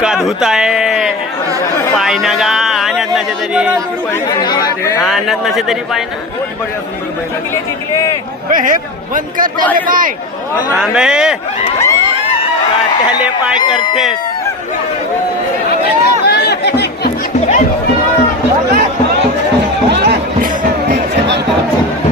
का धुत आहे पाय ना गा आणत नसे तरी आणत नसे तरी पाय ना हे बंद कर त्याले पाय त्याले पाय करतेस